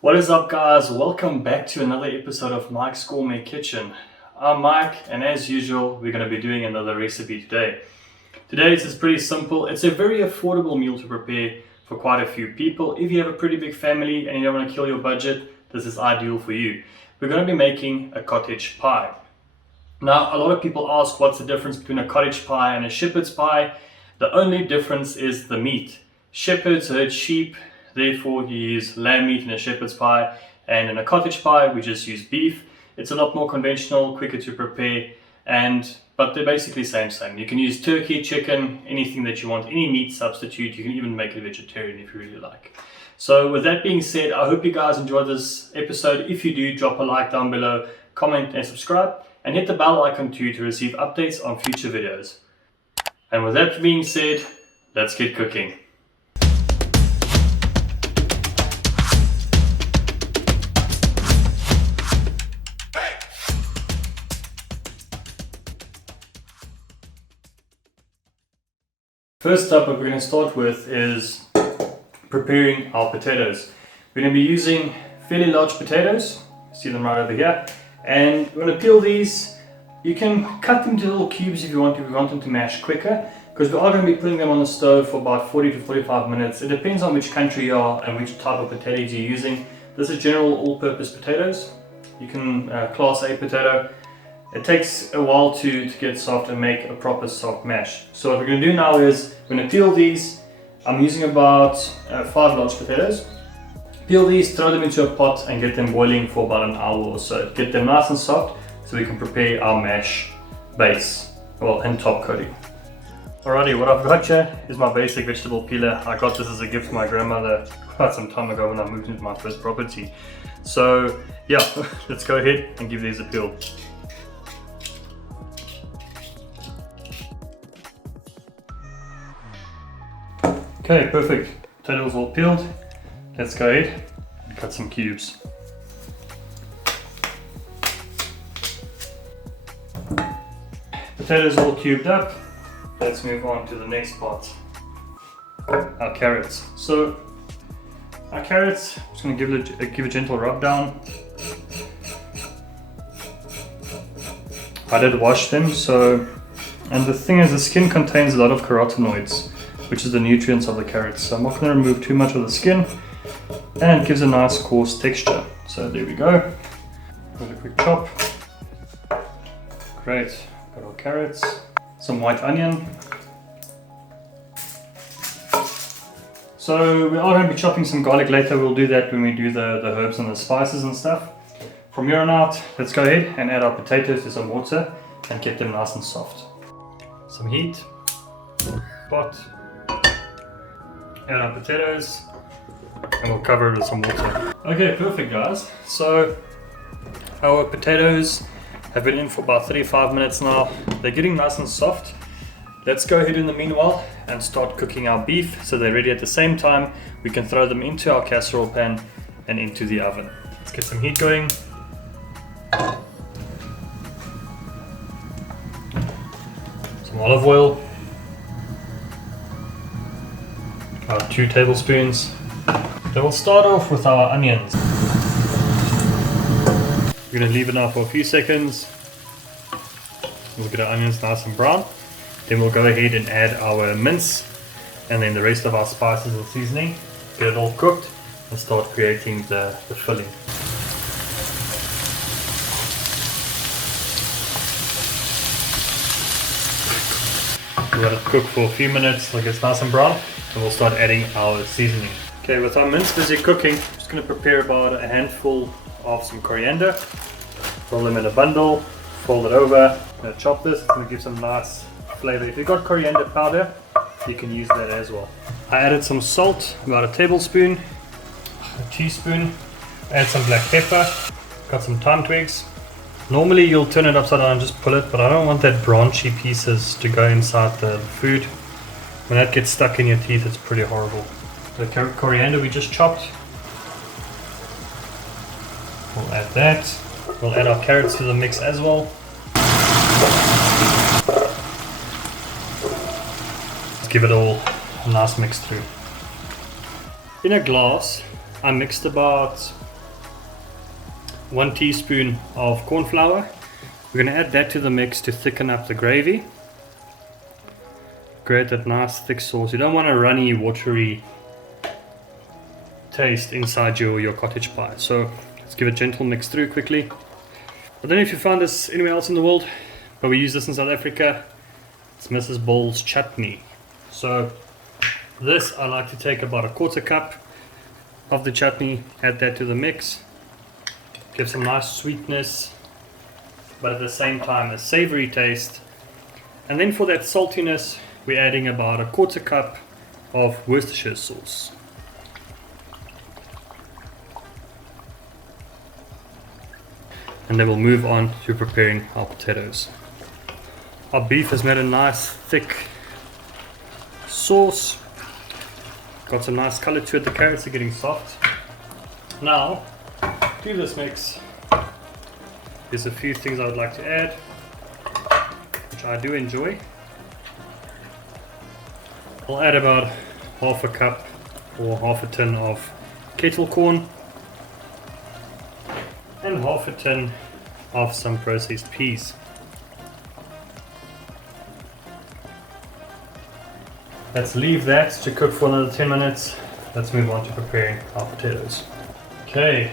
What is up, guys? Welcome back to another episode of Mike's Gourmet Kitchen. I'm Mike, and as usual, we're going to be doing another recipe today. Today's is pretty simple. It's a very affordable meal to prepare for quite a few people. If you have a pretty big family and you don't want to kill your budget, this is ideal for you. We're going to be making a cottage pie. Now, a lot of people ask what's the difference between a cottage pie and a shepherd's pie. The only difference is the meat. Shepherds herd sheep, therefore you use lamb meat in a shepherd's pie, and in a cottage pie we just use beef. It's a lot more conventional, quicker to prepare, but they're basically same. You can use turkey, chicken, anything that you want, any meat substitute. You can even make it vegetarian if you really like. So with that being said, I hope you guys enjoyed this episode. If you do, drop a like down below, comment and subscribe, and hit the bell icon too to receive updates on future videos. And with that being said, let's get cooking. First up, what we're going to start with is preparing our potatoes. We're going to be using fairly large potatoes, see them right over here, and we're going to peel these. You can cut them into little cubes if you want them to mash quicker, because we are going to be putting them on the stove for about 40 to 45 minutes. It depends on which country you are and which type of potatoes you're using. This is general all-purpose potatoes. You can class A potato. It takes a while to get soft and make a proper soft mash. So what we're going to do now is we're going to peel these. I'm using about 5 large potatoes. Peel these, throw them into a pot and get them boiling for about an hour or so. Get them nice and soft so we can prepare our mash base, and top coating. Alrighty, what I've got here is my basic vegetable peeler. I got this as a gift from my grandmother quite some time ago when I moved into my first property. So yeah, let's go ahead and give these a peel. Okay, perfect. Potatoes all peeled. Let's go ahead and cut some cubes. Potatoes all cubed up. Let's move on to the next part. Our carrots. So our carrots, I'm just going to give a gentle rub down. I did wash them, and the thing is, the skin contains a lot of carotenoids, which is the nutrients of the carrots. So I'm not going to remove too much of the skin, and it gives a nice coarse texture. So there we go. Give it a quick chop. Great. Got our carrots, some white onion. So we are going to be chopping some garlic later. We'll do that when we do the herbs and the spices and stuff. From here on out, let's go ahead and add our potatoes to some water and get them nice and soft. Some heat, pot. Add our potatoes and we'll cover it with some water. Okay, perfect guys. So our potatoes have been in for about 35 minutes now. They're getting nice and soft. Let's go ahead in the meanwhile and start cooking our beef so they're ready at the same time. We can throw them into our casserole pan and into the oven. Let's get some heat going. Some olive oil. About 2 tablespoons. Then we'll start off with our onions. We're going to leave it now for a few seconds. We'll get our onions nice and brown. Then we'll go ahead and add our mince and then the rest of our spices and seasoning. Get it all cooked and start creating the filling. We'll let it cook for a few minutes till it gets nice and brown. And we'll start adding our seasoning. Okay, with our mince busy cooking, I'm just going to prepare about a handful of some coriander. Roll them in a bundle, fold it over. I'm going to chop this. It's going to give some nice flavor. If you've got coriander powder, you can use that as well. I added some salt, about a tablespoon, a teaspoon. Add some black pepper. Got some thyme twigs. Normally you'll turn it upside down and just pull it, but I don't want that branchy pieces to go inside the food. When that gets stuck in your teeth, it's pretty horrible. The coriander we just chopped. We'll add that. We'll add our carrots to the mix as well. Let's give it all a nice mix through. In a glass, I mixed about 1 teaspoon of corn flour. We're going to add that to the mix to thicken up the gravy. Create that nice thick sauce. You don't want a runny, watery taste inside your cottage pie. So let's give a gentle mix through quickly. I don't know if you found this anywhere else in the world, but we use this in South Africa. It's Mrs Balls chutney. So this, I like to take about a 1/4 cup of the chutney, add that to the mix, give some nice sweetness, but at the same time a savory taste. And then for that saltiness, we're adding about a 1/4 cup of Worcestershire sauce. And then we'll move on to preparing our potatoes. Our beef has made a nice thick sauce. Got some nice color to it. The carrots are getting soft. Now, to this mix, there's a few things I would like to add, which I do enjoy. I'll add about 1/2 cup or 1/2 tin of kettle corn and 1/2 tin of some processed peas. Let's leave that to cook for another 10 minutes. Let's move on to preparing our potatoes. Okay,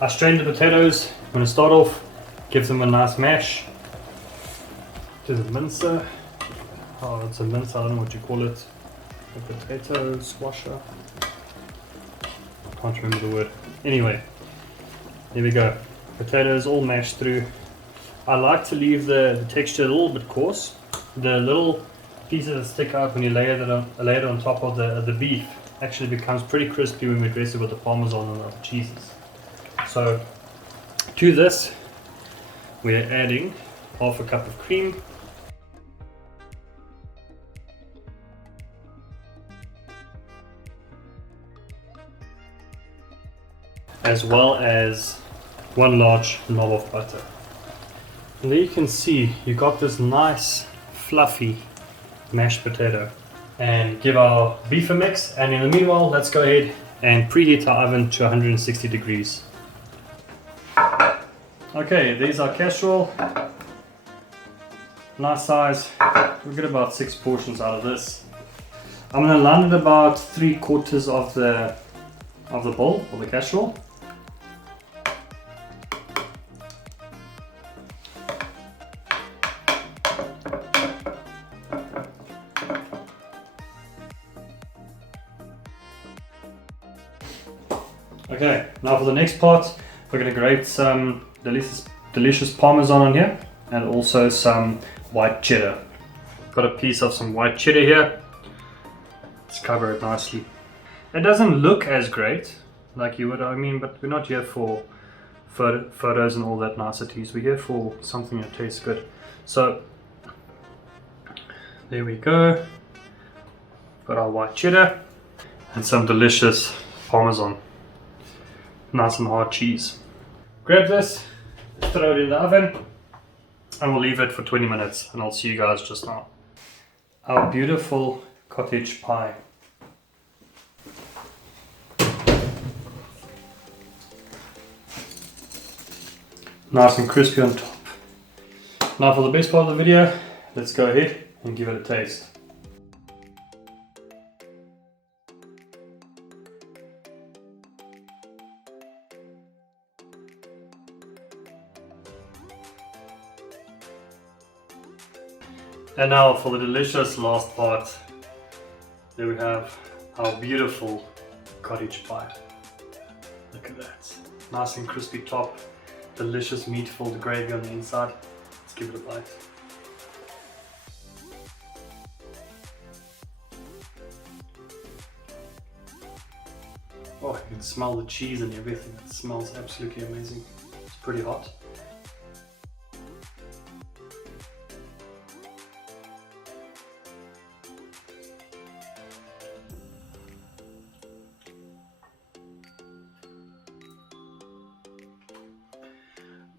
I strained the potatoes. I'm going to start off, give them a nice mash. To the mincer. Oh, it's a mincer, I don't know what you call it. A potato squasher. Can't remember the word. Anyway, here we go. Potatoes all mashed through. I like to leave the texture a little bit coarse. The little pieces that stick out when you lay it on top of the beef actually becomes pretty crispy when we dress it with the parmesan and other cheeses. So to this, we're adding 1/2 cup of cream, as well as 1 large knob of butter. And there you can see you got this nice fluffy mashed potato. And give our beef a mix, and in the meanwhile let's go ahead and preheat our oven to 160 degrees. Okay, there's our casserole. Nice size. We'll get about 6 portions out of this. I'm going to line it about 3/4 of the bowl or the casserole. Okay, now for the next part, we're going to grate some delicious parmesan on here, and also some white cheddar. Got a piece of some white cheddar here. Let's cover it nicely. It doesn't look as great like you would, I mean, but we're not here for photos and all that niceties. We're here for something that tastes good. So there we go. Got our white cheddar and some delicious parmesan. Nice and hard cheese. Grab this, throw it in the oven, and we'll leave it for 20 minutes, and I'll see you guys just now. Our beautiful cottage pie. Nice and crispy on top. Now for the best part of the video, let's go ahead and give it a taste. And now for the delicious last part. There we have our beautiful cottage pie. Look at that. Nice and crispy top. Delicious meat filled gravy on the inside. Let's give it a bite. Oh, you can smell the cheese and everything. It smells absolutely amazing. It's pretty hot.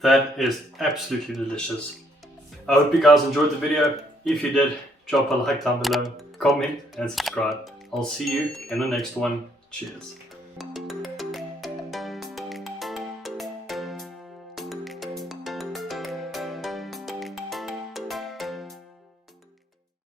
That is absolutely delicious. I hope you guys enjoyed the video. If you did, drop a like down below, comment and subscribe. I'll see you in the next one. Cheers.